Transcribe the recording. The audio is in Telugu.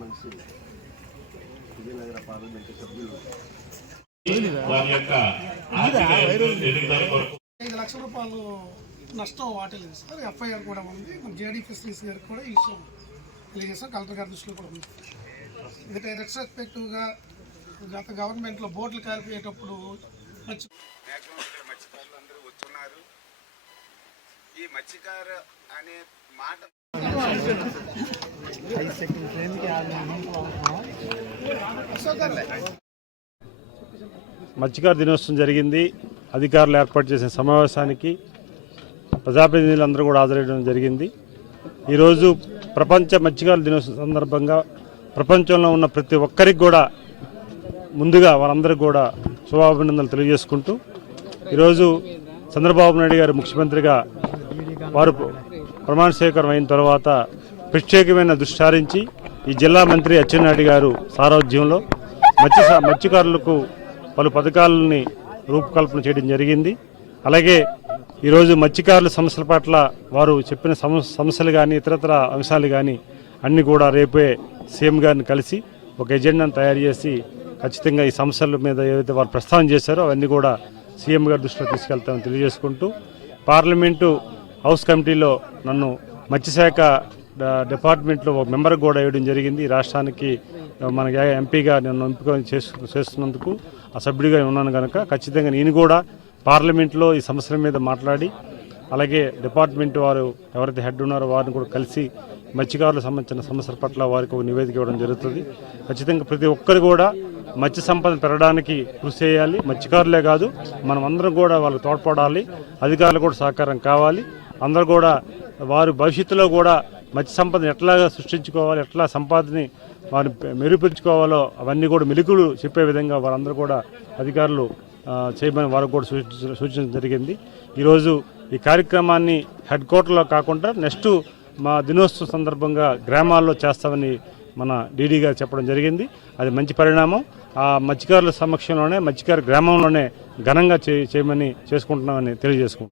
మనిషి విజయనగర పార్లమెంటు సభ్యులు. ఐదు లక్షల రూపాయలు నష్టం వాటిల్లింది సార్. ఎఫ్ఐఆర్ కూడా ఉంది. మన జేడీ ఫెసిలిటీస్ గారికి కూడా ఈ విషయం తెలియజేస్తాం. కలెక్టర్ గారి దృష్టిలో కూడా ఉంది. ఎందుకంటే రెస్పెక్టివ్గా గత గవర్నమెంట్లో బోట్లు కాలిపోయేటప్పుడు మంచి మ్యాక్సిమం ఇక్కడ మత్స్యకారులు అందరూ వచ్చున్నారు. ఈ మత్స్యకారు అనే మాట మత్స్యకార దినోత్సవం జరిగింది. అధికారులు ఏర్పాటు చేసిన సమావేశానికి ప్రజాప్రతినిధులందరూ కూడా హాజరయ్యడం జరిగింది. ఈరోజు ప్రపంచ మత్స్యకారుల దినోత్సవం సందర్భంగా ప్రపంచంలో ఉన్న ప్రతి ఒక్కరికి కూడా ముందుగా వారందరికీ కూడా శుభాభినందనలు తెలియజేసుకుంటూ ఈరోజు చంద్రబాబు నాయుడు గారు ముఖ్యమంత్రిగా వారు ప్రమాణ స్వీకారం అయిన తర్వాత ప్రత్యేకమైన దృష్టి సారించి ఈ జిల్లా మంత్రి అచ్చెన్నాయుడు గారు సారోధ్యంలో మత్స్య మత్స్యకారులకు పలు పథకాలని రూపకల్పన చేయడం జరిగింది. అలాగే ఈరోజు మత్స్యకారుల సమస్యల పట్ల వారు చెప్పిన సమస్యలు కానీ ఇతరతర అంశాలు కానీ అన్నీ కూడా రేపే సీఎం గారిని కలిసి ఒక ఎజెండాను తయారు చేసి ఖచ్చితంగా ఈ సమస్యల మీద ఏవైతే వారు ప్రస్తావన చేశారో అవన్నీ కూడా సీఎం గారి దృష్టిలో తీసుకెళ్తామని తెలియజేసుకుంటూ పార్లమెంటు హౌస్ కమిటీలో నన్ను మత్స్యశాఖ డిపార్ట్మెంట్లో ఒక మెంబర్ కూడా వేయడం జరిగింది. రాష్ట్రానికి మన ఎంపీగా నేను ఎంపిక చేస్తున్నందుకు ఆ సభ్యుడిగా ఉన్నాను కనుక ఖచ్చితంగా నేను కూడా పార్లమెంట్లో ఈ సమస్యల మీద మాట్లాడి అలాగే డిపార్ట్మెంట్ వారు ఎవరైతే హెడ్ ఉన్నారో వారిని కూడా కలిసి మత్స్యకారులకు సంబంధించిన సమస్యల పట్ల వారికి ఒక నివేదిక ఇవ్వడం జరుగుతుంది. ఖచ్చితంగా ప్రతి ఒక్కరు కూడా మత్స్య సంపద పెరగడానికి కృషి చేయాలి. మత్స్యకారులే కాదు మనం అందరం కూడా వాళ్ళకి తోడ్పడాలి. అధికారులు కూడా సహకారం కావాలి. అందరూ కూడా వారు భవిష్యత్తులో కూడా మత్స్య సంపదను ఎట్లా సృష్టించుకోవాలి ఎట్లా సంపాదని వారిని మెరుగుపరుచుకోవాలో అవన్నీ కూడా మెలుకులు చెప్పే విధంగా వారందరూ కూడా అధికారులు చేయమని వారికి కూడా సూచించడం జరిగింది. ఈరోజు ఈ కార్యక్రమాన్ని హెడ్ క్వార్టర్లో కాకుండా నెక్స్ట్ మా దినోత్సవ సందర్భంగా గ్రామాల్లో చేస్తామని మన డీడీ గారు చెప్పడం జరిగింది. అది మంచి పరిణామం. ఆ మత్స్యకారుల సమక్షంలోనే మత్స్యకారు గ్రామంలోనే ఘనంగా చేయమని చేసుకుంటున్నామని తెలియజేసుకుంటున్నాం.